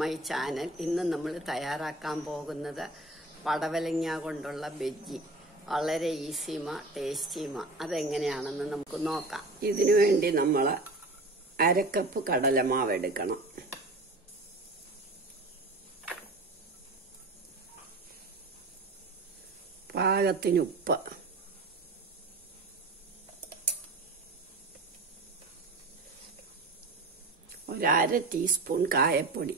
My channel. ഇന്ന് നമ്മൾ തയ്യാറാക്കാൻ പോകുന്നത് പടവലങ്ങ കൊണ്ടുള്ള ബജ്ജി. വളരെ ഈസിയുമ ടേസ്റ്റിയുമ. അതെങ്ങനെയാണെന്ന് നമുക്ക് നോക്കാം. ഇതിനു വേണ്ടി നമ്മൾ അരക്കപ്പ് കടലമാവ് എടുക്കണം. പാകത്തിന് ഉപ്പ്, ഒരു ടീസ്പൂൺ കായപ്പൊടി,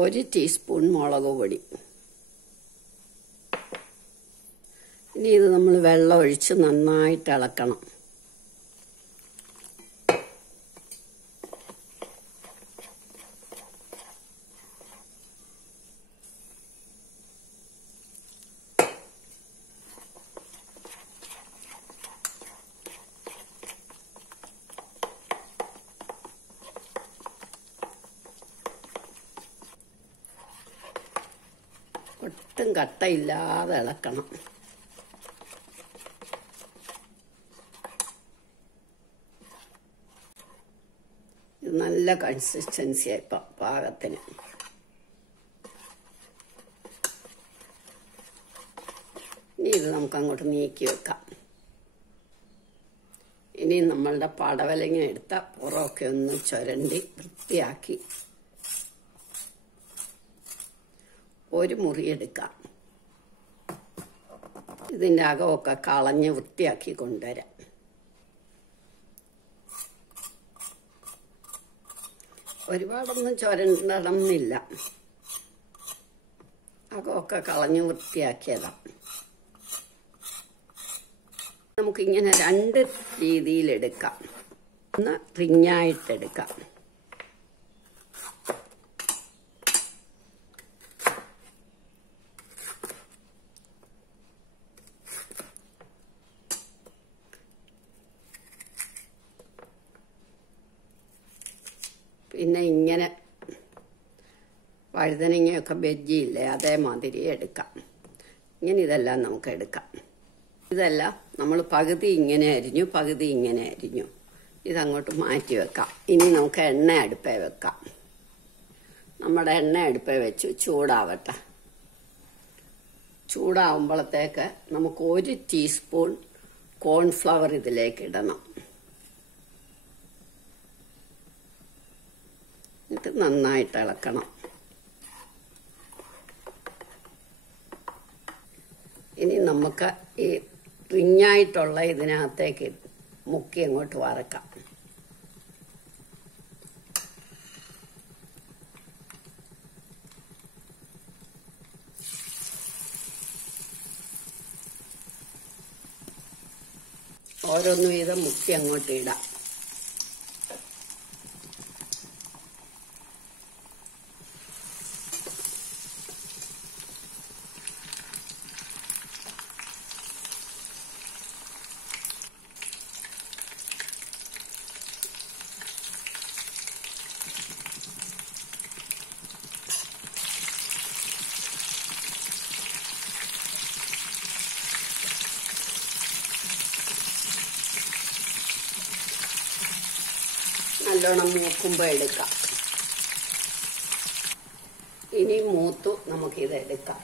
1 ടീസ്പൂൺ മുളക് പൊടി. ഇനി ഇത് നമ്മൾ വെള്ളം ഒഴിച്ച് നന്നായിട്ട് ഇളക്കണം. ഒട്ടും കട്ടയില്ലാതെ ഇളക്കണം. ഇത് നല്ല കൺസിസ്റ്റൻസി ആയിപ്പോ പാകത്തിന്. ഇനി ഇത് നമുക്ക് അങ്ങോട്ട് നീക്കി വെക്കാം. ഇനി നമ്മളുടെ പടവലങ്ങ എടുത്ത പുറമൊക്കെ ഒന്ന് ചുരണ്ടി വൃത്തിയാക്കി ഒരു മുറി എടുക്കാം. ഇതിൻ്റെ അകമൊക്കെ കളഞ്ഞ് വൃത്തിയാക്കി കൊണ്ടുവരാം. ഒരുപാടൊന്നും ചുരണ്ടണമെന്നില്ല. അകമൊക്കെ കളഞ്ഞ് വൃത്തിയാക്കിയതാ. നമുക്കിങ്ങനെ 2 രീതിയിലെടുക്കാം. ഒന്ന് റിങ്ങായിട്ടെടുക്കാം. പിന്നെ ഇങ്ങനെ വഴുതനങ്ങയൊക്കെ ബജ്ജിയില്ലേ, അതേമാതിരി എടുക്കാം. ഇങ്ങനെ ഇതെല്ലാം നമുക്ക് എടുക്കാം. ഇതെല്ലാം നമ്മൾ പകുതി ഇങ്ങനെ അരിഞ്ഞു, പകുതി ഇങ്ങനെ അരിഞ്ഞു. ഇതങ്ങോട്ട് മാറ്റി വെക്കാം. ഇനി നമുക്ക് എണ്ണ അടുപ്പേ വെക്കാം. നമ്മുടെ എണ്ണ അടുപ്പേ വെച്ച് ചൂടാവട്ടെ. ചൂടാവുമ്പോഴത്തേക്ക് നമുക്ക് 1 ടീസ്പൂൺ കോൺഫ്ലവർ ഇതിലേക്ക് ഇടണം. എന്നിട്ട് നന്നായിട്ട് ഇളക്കണം. ഇനി നമുക്ക് ഈ റിങ്ങായിട്ടുള്ള ഇതിനകത്തേക്ക് മുക്കി അങ്ങോട്ട് വറക്കാം. ഓരോന്ന് വീതം മുക്കി അങ്ങോട്ട് ഇടാം. നല്ലോണം മൂക്കുമ്പോൾ എടുക്കാം. ഇനി മൂത്തു നമുക്കിത് എടുക്കാം.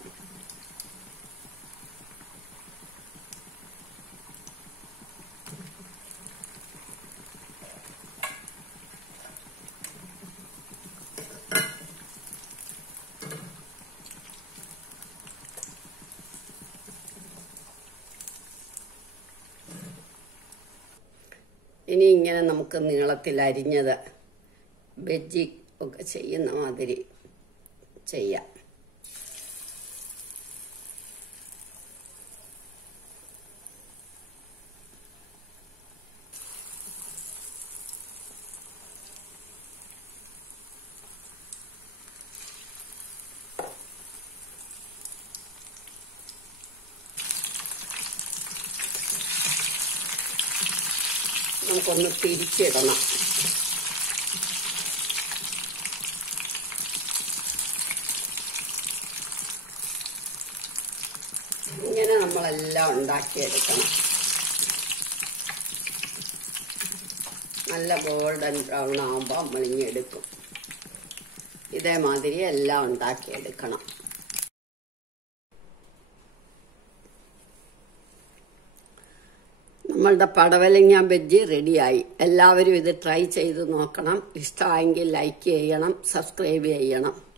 ഇനി ഇങ്ങനെ നമുക്ക് നീളത്തിൽ അരിഞ്ഞത് ബജ്ജി ഒക്കെ ചെയ്യുന്ന മാതിരി ചെയ്യാം. നമുക്കൊന്ന് തിരിച്ചിടണം. ഇങ്ങനെ നമ്മളെല്ലാം ഉണ്ടാക്കിയെടുക്കണം. നല്ല ഗോൾഡൻ ബ്രൗൺ ആകുമ്പോൾ നമ്മളിങ്ങി എടുക്കും. ഇതേമാതിരി എല്ലാം ഉണ്ടാക്കിയെടുക്കണം. നമ്മളുടെ പടവലങ്ങ ബജ്ജി റെഡിയായി. എല്ലാവരും ഇത് ട്രൈ ചെയ്ത് നോക്കണം. ഇഷ്ടമായെങ്കിൽ ലൈക്ക് ചെയ്യണം, സബ്സ്ക്രൈബ് ചെയ്യണം.